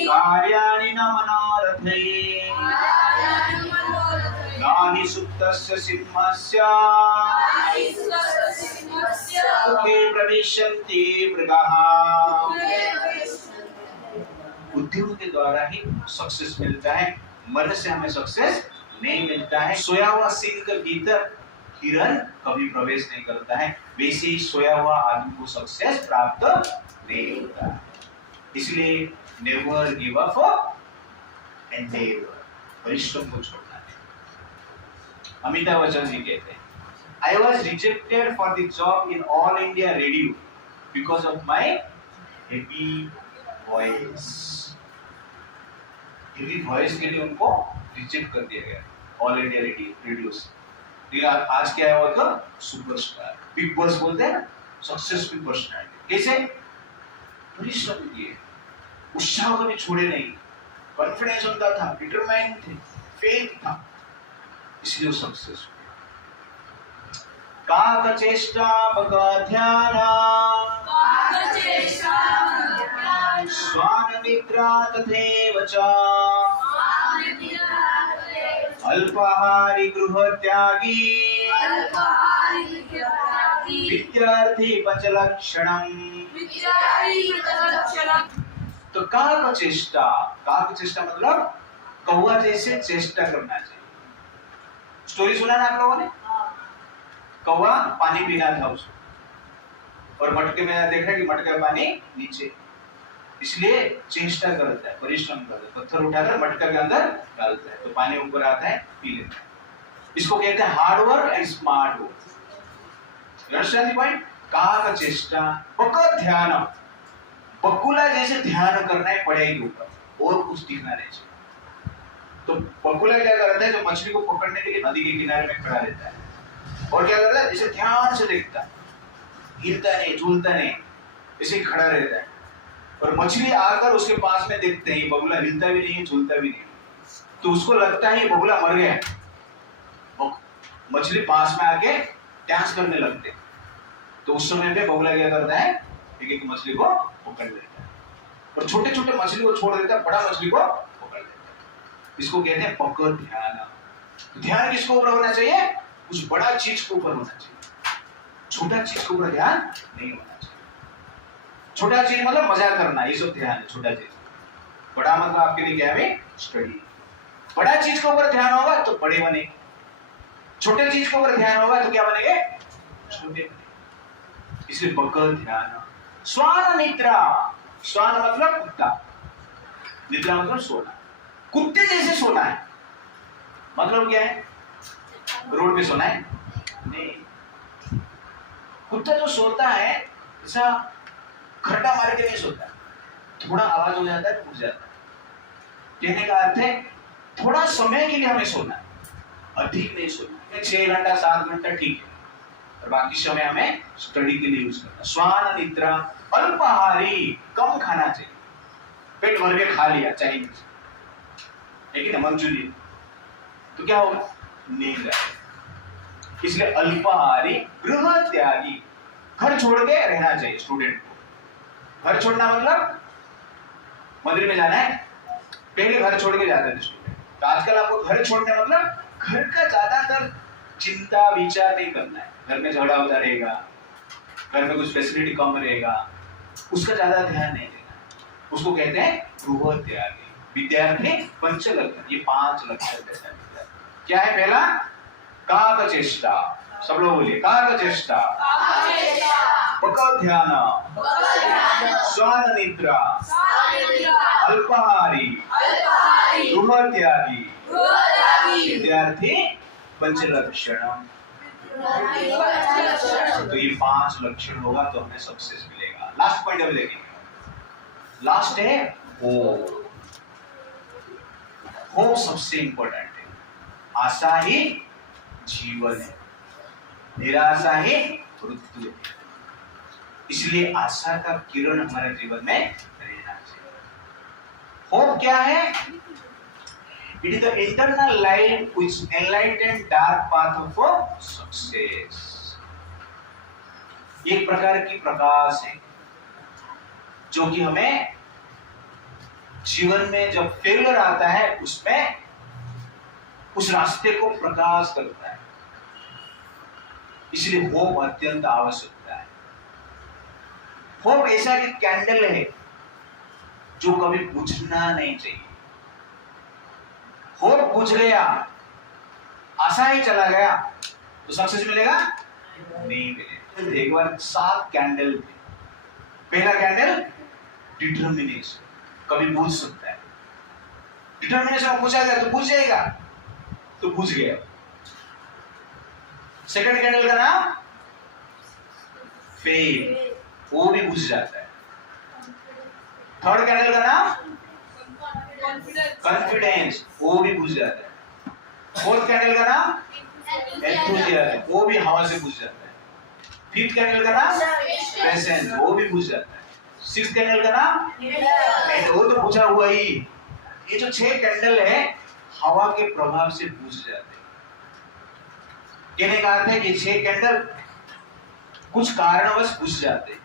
कार्याणि न मनोरथैः नानि सुप्तस्य सिंहस्य मुखे प्रविशन्ति मृगाः। उद्यम के द्वारा ही सक्सेस मिलता है, मन से हमें सक्सेस नहीं मिलता है। सोया हुआ सिंह के भीतर हिरन कभी प्रवेश नहीं करता है, वैसे ही सोया हुआ आदमी को सक्सेस प्राप्त नहीं होता है। इसलिए नेवर गिव अप, एंडेवर, परिश्रम को छोड़ना है। अमिताभ बच्चन जी कहते हैं, I was rejected for the job in All India Radio because of my heavy voice. heavy voice के लिए उनको रिजेक्ट कर दिया गया ऑल इंडिया रेडियो से। लेकिन आज क्या है वो? सुपरस्टार, बिग बॉस बोलते हैं ना, सक्सेसफुल पर्सनालिटी। कैसे? परिश्रम किए, उत्साह कभी छोड़े नहीं, कॉन्फिडेंस उनका था, डिटरमाइंड थे, फेथ था, इसलिए सक्सेस। काकचेष्टा बकाध्याना स्वाननिद्रा तथैव च अल्पाहारी गृहत्यागी विद्यार्थी पंचलक्षणम। तो काक चेष्टा मतलब कौवा जैसे चेष्टा करना चाहिए। स्टोरी सुना ना आप लोगों ने? कौवा पानी पीना था उसको और मटके में देखा कि मटके में पानी नीचे, इसलिए चेष्टा करता है, परिश्रम करता है, पत्थर उठाकर मटका के अंदर डालता है तो पानी ऊपर आता है, पी लेता है। इसको कहते हैं hard work and smart work. Understand the point? काक चेष्टा बक ध्यान, बकुला जैसे ध्यान करना है पढ़ाई के ऊपर और कुछ दिखना नहीं चाहिए। तो बकुला क्या करता है, जो मछली को पकड़ने के लिए नदी के किनारे में खड़ा रहता है और क्या करता है, जैसे ध्यान से देखता है, हिलता नहीं झूलता नहीं, ऐसे खड़ा रहता है और मछली आकर उसके पास में देखते हैं ये बगुला हिलता भी नहीं झूलता भी नहीं, तो उसको लगता है ये बगुला मर गया। मछली पास में आके डांस करने लगते, तो उस समय पे बगुला क्या करता है, एक एक मछली को पकड़ लेता है और छोटे छोटे मछली को छोड़ देता है, बड़ा मछली को पकड़ लेता है। इसको कहते हैं पकड़ ध्यान। तो ध्यान किसको ऊपर होना चाहिए? कुछ बड़ा चीज के ऊपर होना चाहिए, छोटा चीज के ऊपर ध्यान नहीं होना चाहिए। छोटा चीज मतलब मजा करना, ये सब ध्यान है छोटा चीज। बड़ा मतलब आपके लिए क्या है? स्टडी। बड़ा चीज के ऊपर ध्यान होगा तो बड़े बनेंगे, छोटे चीज के ऊपर ध्यान होगा तो क्या बनेंगे? छोटे बनेंगे। इसलिए बकल ध्यान। स्वान निद्रा, स्वान मतलब कुत्ता, निद्रा मतलब सोना। कुत्ते जैसे सोना है मतलब क्या है? रोड पे सोना है? नहीं, कुत्ता जो सोता है ऐसा खट्टा मार के नहीं सोता, थोड़ा आवाज हो जाता है, उठ जाता है। कहने का अर्थ है थोड़ा समय के लिए हमें सोना है, अधिक नहीं सोना। 6 घंटा 7 घंटा ठीक है, और बाकी समय हमें स्टडी के लिए यूज करना। स्वान निद्रा अल्पाहारी, कम खाना चाहिए, पेट भर के खा लिया चाइनीज, लेकिन मंचूरियन, तो क्या होगा? नींद आएगी। इसलिए अल्पाहारी, गृह त्यागी, घर छोड़ के रहना चाहिए स्टूडेंट को। घर छोड़ना मतलब मंदिर में जाना है, पहले घर छोड़ के जाते थे स्टूडेंट, तो आजकल आपको घर छोड़ने मतलब घर का ज्यादातर चिंता विचार नहीं करना है। घर में झगड़ा होता रहेगा, घर में कुछ फैसिलिटी कम रहेगा, उसका ज्यादा ध्यान नहीं देना। उसको कहते हैं गृह त्यागी। विद्यार्थी पंचलक्षण, ये 5 लक्षण देता है। क्या है पहला? काक चेष्टा, सब लोग बोलिए काक चेष्टा, बक ध्यान, स्वान निद्रा, अल्पाहारी, गृह त्यागी, विद्यार्थी पंचलक्षण। तो ये 5 लक्षण होगा तो हमें सक्सेस मिलेगा। लास्ट पॉइंट अब देखेंगे, लास्ट है होप। होप सबसे इंपॉर्टेंट है। आशा ही जीवन है, निराशा ही मृत्यु है। इसलिए आशा का किरण हमारे जीवन में रहना चाहिए। होप क्या है? It is the internal light which enlightens dark path of success. एक प्रकार की प्रकाश है जो कि हमें जीवन में जब फेलियर आता है उसमें उस रास्ते को प्रकाश करता है। इसलिए होप अत्यंत आवश्यकता है। होप ऐसा कि कैंडल है जो कभी बुझना नहीं चाहिए। होप बुझ गया, आशा ही चला गया तो सक्सेस मिलेगा? नहीं मिलेगा। एक बार 7 कैंडल थे। पहला कैंडल डिटर्मिनेशन, कभी बुझ सकता है। डिटर्मिनेशन बुझा गया तो बुझ जाएगा, तो बुझ गया। सेकंड कैंडल का नाम फेथ, वो भी बुझ जाता है। थर्ड कैंडल का नाम कॉन्फिडेंस, वो भी बुझ जाता है। फोर्थ कैंडल का नाम एंथुसियाज्म, वो भी हवा से बुझ जाता है। फिफ्थ कैंडल का नाम पेशेंस, वो भी बुझ जाता है। सिक्स्थ कैंडल का नाम वो तो बुझा हुआ ही। ये जो 6 कैंडल है हवा के प्रभाव से बुझ जाते हैं। कहने का अर्थ है कि 6 कैंडल कुछ कारणवश बुझ जाते हैं,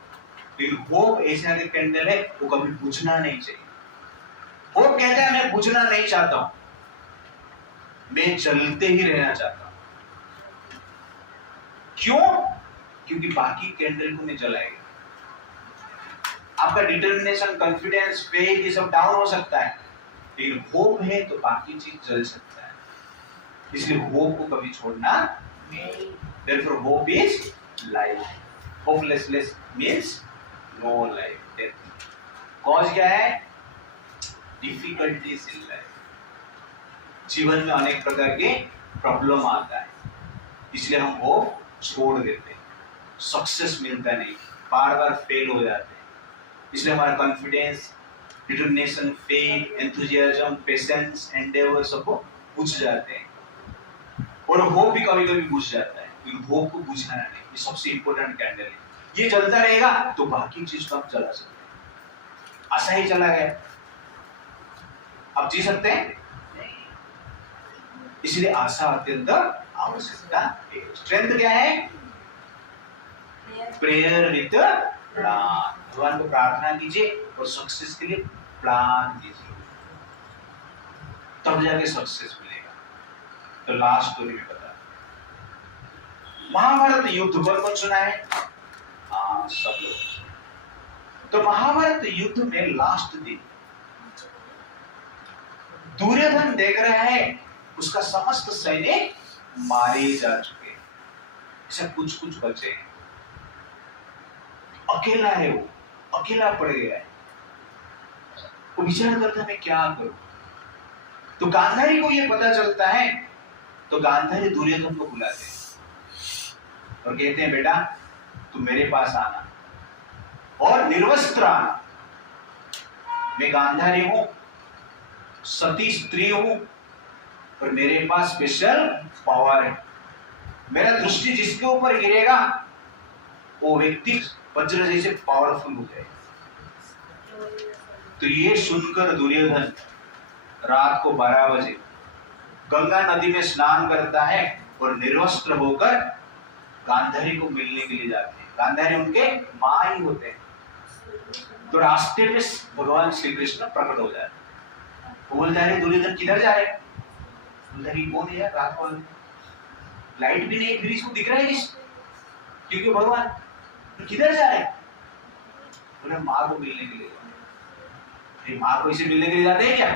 लेकिन होप ऐसा के कैंडल है वो कभी बुझना नहीं चाहिए। होप कहता है मैं बुझना नहीं चाहता हूं, मैं जलते ही रहना चाहता हूं। क्यों? क्योंकि बाकी कैंडल को नहीं जलाएगा। आपका डिटर्मिनेशन, कॉन्फिडेंस, फेथ ये सब डाउन हो सकता है, लेकिन होप है तो बाकी चीज जल सकता है। इसलिए होप को कभी छोड़ना नहीं। Therefore hope is life. Hopelessness means no life, death. Cause क्या है? Difficulties in life. जीवन में अनेक प्रकार के प्रॉब्लम आता है, इसलिए हम होप छोड़ देते हैं, सक्सेस मिलता नहीं, बार बार फेल हो जाते हैं, इसलिए हमारा confidence, determination, faith, enthusiasm, patience, Endeavour सब बुझ जाते हैं। और होप भी कभी कभी बुझ जाता है, लेकिन होप को बुझाना नहीं, ये सबसे इंपॉर्टेंट कैंडल है। ये जलता रहेगा तो बाकी चीज को आप जला सकते हैं। आशा ही चला गया, आप जी सकते हैं? इसलिए आशा अत्यंत आवश्यकता है। स्ट्रेंथ क्या है? Prayer with plan. भगवान को प्रार्थना कीजिए और सक्सेस के लिए प्लान कीजिए, तब जाके सक्सेस मिलेगा। तो लास्ट स्टोरी में बता, महाभारत युद्ध कौन सुना है? हाँ, सब लोग। तो महाभारत युद्ध में लास्ट दिन दुर्योधन देख रहा है उसका समस्त सैनिक मारे जा चुके हैं, ऐसा कुछ कुछ बचे हैं, अकेला है, वो अकेला पड़ गया है। वो विचार करता मैं क्या करूं। तो गांधारी को ये पता चलता है, तो गांधारी दुर्योधन को बुलाते हैं और कहते हैं बेटा तुम मेरे पास आना और निर्वस्त्र आना। मैं गांधारी हूं, सती स्त्री हूं, और मेरे पास स्पेशल पावर है। मेरा दृष्टि जिसके ऊपर गिरेगा वो व्यक्ति वज्र जैसे पावरफुल हो जाएगा। तो ये सुनकर दुर्योधन रात को 12 बजे गंगा नदी में स्नान करता है और निर्वस्त्र होकर गांधारी को मिलने के लिए जाते हैं। गांधारी उनके मां ही होते हैं। तो रास्ते में भगवान श्री कृष्ण प्रकट हो जाते हैं। बोल जा रहे दुर्योधन किधर जा रहे? कौन है यार, रात को लाइट भी नहीं, फिर इसको दिख रहा है किस? क्योंकि भगवान किधर जा रहे हैं? बोले माँ को मिलने के लिए। माँ को इसे मिलने के लिए जाते हैं क्या?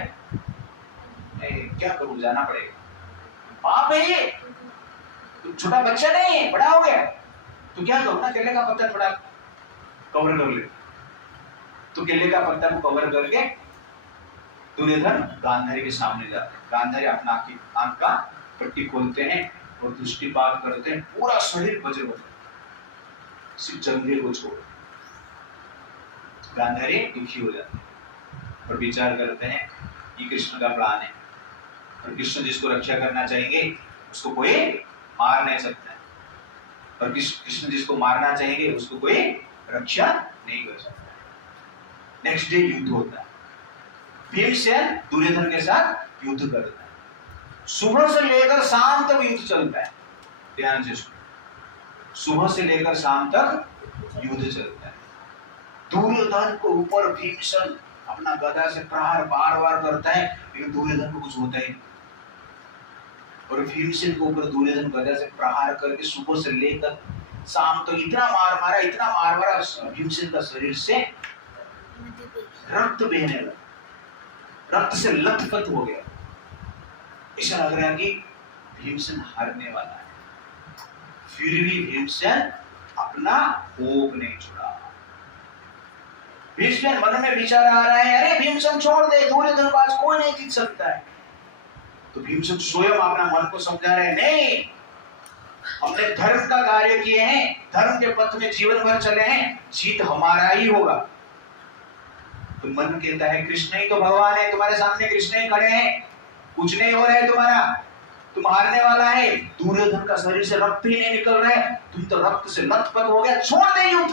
क्या करूं, जाना पड़ेगा, पाप है ये। तो छोटा बच्चा नहीं है, बड़ा हो गया, तो क्या करूं ना, केले का पत्ता थोड़ा कवर कर ले। तो केले का पत्ता को कवर करके दुर्योधन गांधारी के सामने जाते हैं। गांधारी अपना आंख का पट्टी खोलते हैं और दृष्टिपात करते हैं, पूरा शरीर वज्र बन, सिर्फ जंघे को छोड़। गांधारी दुखी हो जाते हैं और विचार करते हैं ये कृष्ण का प्लान है, और कृष्ण जिसको रक्षा करना चाहेंगे उसको कोई मार नहीं सकता है, और कृष्ण जिसको मारना चाहेंगे उसको कोई रक्षा नहीं कर सकता। नेक्स्ट डे युद्ध होता है। भीमसेन दुर्योधन के साथ युद्ध करता है। सुबह से लेकर शाम तक युद्ध चलता है। ध्यान से सुनो, सुबह से लेकर शाम तक युद्ध चलता है। दुर्योधन को ऊपर भीमसेन अपना गदा से प्रहार बार बार करता है, लेकिन दुर्योधन को कुछ होता ही नहीं। और भीमसेन को ऊपर दुर्योधन गदा से प्रहार करके सुबह से लेकर शाम तक इतना मार मारा, भीमसेन का शरीर से रक्त बहने लगा, रक्त से लथपथ हो गया। ऐसा लग रहा है कि भीमसेन हारने वाला है। फिर भी भीमसेन अपना होप नहीं छोड़ा। भीमसेन मन में विचार आ रहा है, अरे भीमसेन छोड़ दे, दुर्योधन को आज कोई नहीं जीत सकता है। तो भीमसेन स्वयं अपना मन को समझा रहे, नहीं, हमने धर्म का कार्य किए हैं, धर्म के पथ में जीवन भर चले हैं, जीत हमारा ही होगा। तो मन कहता है कृष्ण ही तो भगवान है, तुम्हारे सामने कृष्ण ही खड़े हैं, कुछ नहीं हो रहा है तुम्हारा, तुम हारने वाला है। दुर्योधन का शरीर से रक्त ही नहीं निकल रहा है, तुम तो रक्त से लथपथ हो गया, छोड़ दे युद्ध,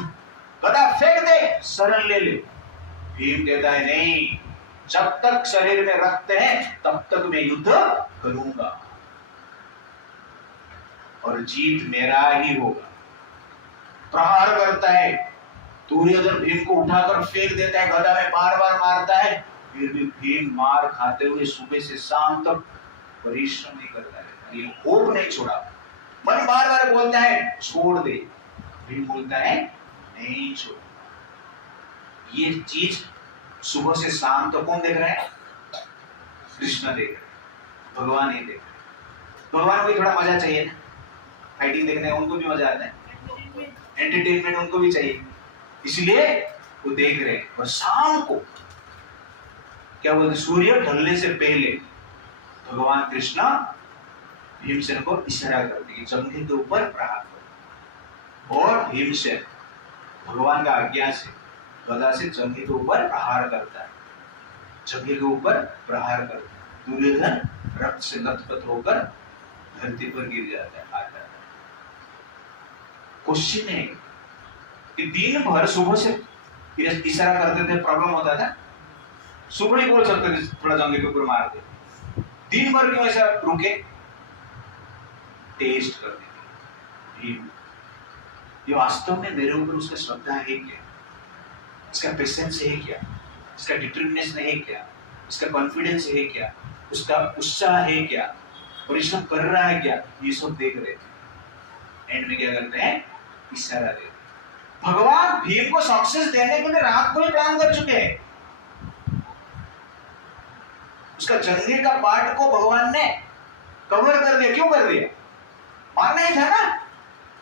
गदा फेंक दे, शरण ले ले। भीम कहता है नहीं, जब तक शरीर में रक्त है तब तक मैं युद्ध करूंगा और जीत मेरा ही होगा। प्रहार करता है, दुर्योधन भीम को उठाकर फेंक देता है, गदा में बार बार मारता है, फिर भी भीम मार खाते हुए सुबह से शाम तक परिश्रम नहीं करता है, ये होप नहीं छोड़ा। मन बार बार बोलता है छोड़ दे, भीम बोलता है नहीं छोड़। ये चीज सुबह से शाम तो कौन देख रहा है? कृष्ण देख रहे, भगवान नहीं देख रहे। भगवान को भी थोड़ा मजा चाहिए ना, फाइटिंग देखने उनको भी मजा आता है, एंटरटेनमेंट उनको भी चाहिए, इसलिए वो देख रहे हैं। और शाम को क्या बोलते, सूर्य ढलने से पहले भगवान कृष्ण भीमसेन को इशारा करते कि जंघे के ऊपर प्रहार करो, और भीमसेन भगवान का आज्ञा से गदा से जंघे के ऊपर प्रहार करता है, जंघे के ऊपर प्रहार करता है। दुर्योधन रक्त से लथपथ होकर धरती पर गिर जाता है, आ जाता है। क्वेश्चन है कि दिन भर सुबह से इशारा करते थे, प्रॉब्लम होता था, सुबह ही बोल सकते थे थोड़ा जंघे के ऊपर मार दे, दिन भर क्यों ऐसा रुके? टेस्ट करने के, ये वास्तव में मेरे ऊपर उसका श्रद्धा है क्या, इसका पेशेंस है क्या, इसका डिटर्मिनेशन है क्या, इसका कॉन्फिडेंस है क्या, उसका उत्साह है क्या, परिश्रम कर रहा है क्या, ये सब देख रहे थे। एंड में क्या करते हैं? इशारा देते। भगवान भीम को सक्सेस देने के लिए रात को ही प्लान कर चुके हैं। उसका जंघे का पार्ट को भगवान ने कवर कर दिया। क्यों कर दिया? मारना ही था ना।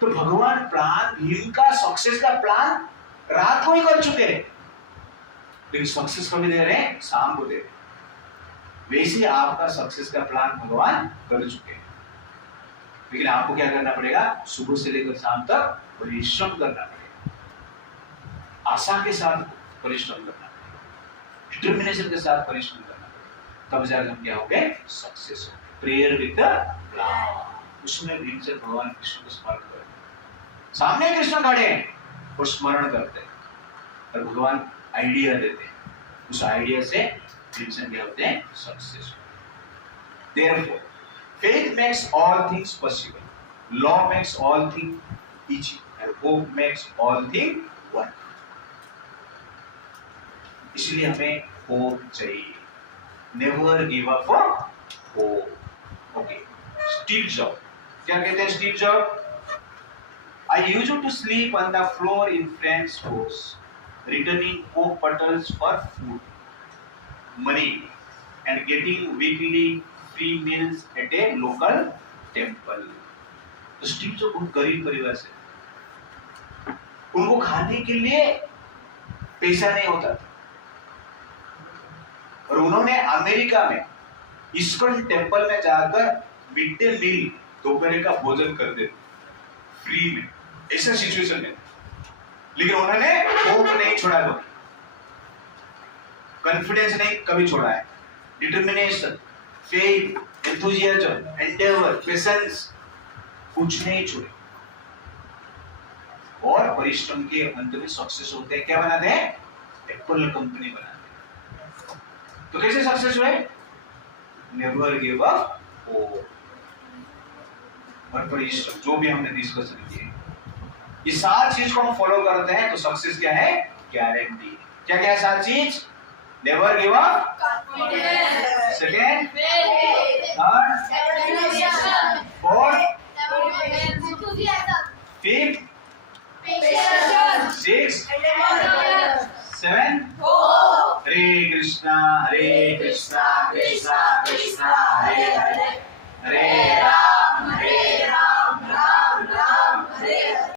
तो भगवान प्लान, भीम का सक्सेस का प्लान रात को ही कर चुके हैं, लेकिन सक्सेस कभी दे रहे हैं? शाम को दे रहे हैं। वैसे आपका सक्सेस का प्लान भगवान कर चुके हैं, लेकिन आपको क्या करना पड़ेगा? सुबह से लेकर शाम तक परिश्रम करना पड़ेगा, आशा के साथ परिश्रम करना पड़ेगा, डिटर्मिनेशन के साथ परिश्रम करना पड़ेगा, तब जाकर हम क्या हो गए? सक्सेस हो गए। प्रेयर विद द प्लान, उसमें भीमसेन भगवान कृष्ण को स्मरण करते, सामने कृष्ण खड़े हैं और स्मरण करते हैं, और भगवान आइडिया देते हैं, उस आइडिया से भीमसेन क्या होते हैं? Success. Therefore, faith makes all things possible, law makes all things easy, and hope makes all things one. इसलिए हमें होप चाहिए, never give up for hope. Okay, Steve job क्या कहते हैं? Steve job, I used to sleep on the floor in friends' house, returning coke bottles for food, money, and getting weekly free meals at a local temple. तो स्टीव जॉब बहुत गरीब परिवार से, उनको खाने के लिए पैसा नहीं होता था, और उन्होंने अमेरिका में इस्कॉन टेम्पल में जाकर मिड डे मील, दोपहर का भोजन करते फ्री में, ऐसा सिचुएशन में, लेकिन उन्होंने होप नहीं छोड़ा, कॉन्फिडेंस नहीं कभी छोड़ा है, determination, faith, enthusiasm, Endeavour, patience, कुछ नहीं छोड़े, और परिश्रम के अंत में सक्सेस होते हैं। क्या बनाते हैं? एप्पल कंपनी बनाते हैं। तो कैसे सक्सेस हुए? नेवर गिव अप होप, और परिश्रम, जो भी हमने डिस्कशन किए, ये 7 चीज को हम फॉलो करते हैं तो सक्सेस क्या है? गारंटी। क्या क्या है 7 चीज? Never give up, second, third, fourth, fifth, six, 7, हरे कृष्णा कृष्णा कृष्णा हरे हरे, हरे राम